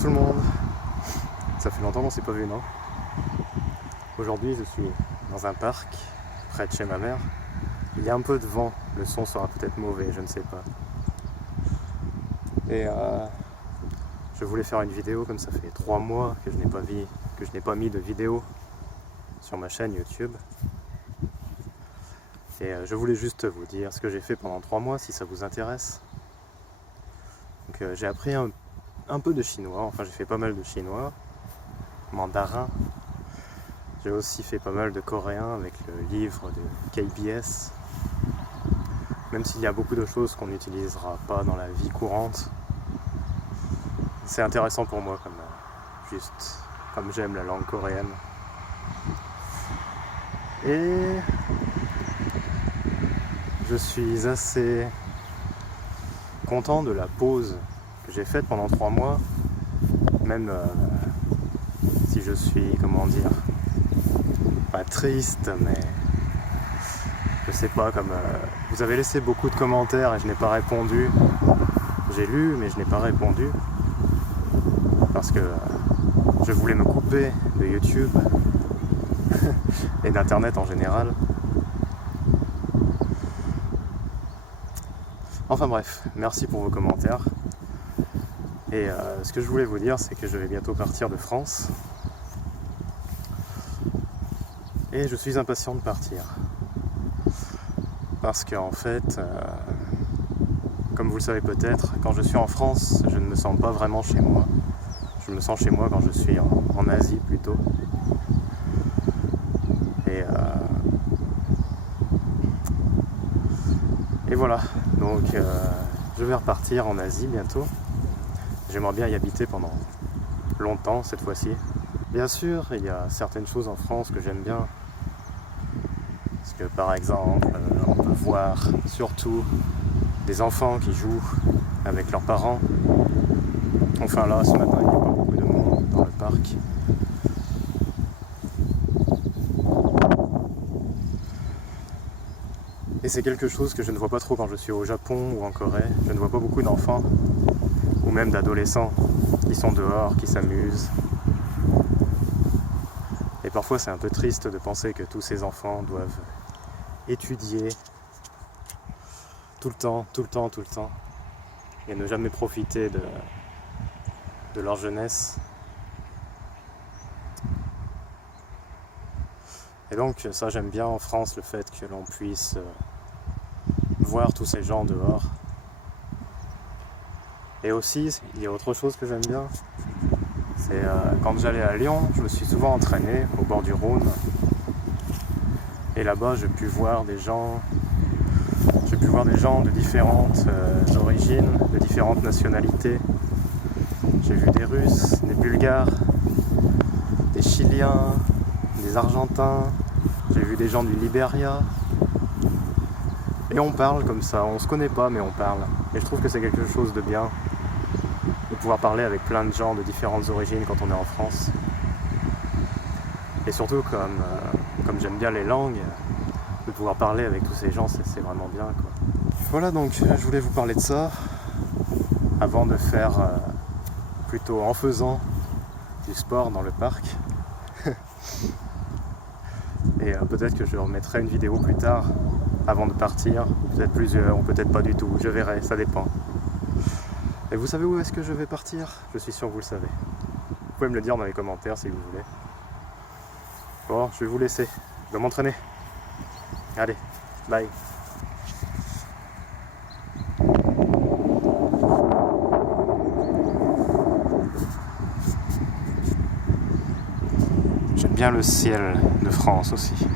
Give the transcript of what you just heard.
Bonjour tout le monde. Ça fait longtemps qu'on s'est pas vu, non? Aujourd'hui je suis dans un parc près de chez ma mère. Il y a un peu de vent, le son sera peut-être mauvais, je ne sais pas. Et je voulais faire une vidéo, comme ça fait 3 mois que je n'ai pas mis de vidéo sur ma chaîne YouTube. Et je voulais juste vous dire ce que j'ai fait pendant 3 mois, si ça vous intéresse. Donc j'ai appris un peu de chinois, enfin j'ai fait pas mal de chinois, mandarin. J'ai aussi fait pas mal de coréen avec le livre de KBS. Même s'il y a beaucoup de choses qu'on n'utilisera pas dans la vie courante, c'est intéressant pour moi comme j'aime la langue coréenne. Et je suis assez content de la pause que j'ai faite pendant 3 mois, même si je suis, pas triste, mais je sais pas, vous avez laissé beaucoup de commentaires et je n'ai pas répondu. J'ai lu, mais je n'ai pas répondu parce que je voulais me couper de YouTube et d'internet en général. Enfin bref, merci pour vos commentaires. Et ce que je voulais vous dire, c'est que je vais bientôt partir de France. Et je suis impatient de partir. Parce qu'en fait, comme vous le savez peut-être, quand je suis en France, je ne me sens pas vraiment chez moi. Je me sens chez moi quand je suis en Asie plutôt. Et voilà, donc je vais repartir en Asie bientôt. J'aimerais bien y habiter pendant longtemps cette fois-ci. Bien sûr, il y a certaines choses en France que j'aime bien. Parce que par exemple, on peut voir surtout des enfants qui jouent avec leurs parents. Enfin là, ce matin, il n'y a pas beaucoup de monde dans le parc. Et c'est quelque chose que je ne vois pas trop quand je suis au Japon ou en Corée. Je ne vois pas beaucoup d'enfants, ou même d'adolescents, qui sont dehors, qui s'amusent. Et parfois c'est un peu triste de penser que tous ces enfants doivent étudier tout le temps, et ne jamais profiter de leur jeunesse. Et donc ça, j'aime bien en France le fait que l'on puisse voir tous ces gens dehors. Et aussi, il y a autre chose que j'aime bien, c'est quand j'allais à Lyon, je me suis souvent entraîné au bord du Rhône. Et là-bas, j'ai pu voir des gens de différentes origines, de différentes nationalités. J'ai vu des Russes, des Bulgares, des Chiliens, des Argentins, j'ai vu des gens du Libéria. Et on parle comme ça, on se connaît pas mais on parle. Et je trouve que c'est quelque chose de bien, de pouvoir parler avec plein de gens de différentes origines quand on est en France. Et surtout comme j'aime bien les langues, de pouvoir parler avec tous ces gens, c'est vraiment bien, quoi. Voilà, donc je voulais vous parler de ça, avant de faire, plutôt en faisant du sport dans le parc. Et peut-être que je remettrai une vidéo plus tard, avant de partir, peut-être plusieurs, ou peut-être pas du tout, je verrai, ça dépend. Et vous savez où est-ce que je vais partir? Je suis sûr que vous le savez. Vous pouvez me le dire dans les commentaires si vous voulez. Bon, je vais vous laisser, je vais m'entraîner. Allez, bye. J'aime bien le ciel de France aussi.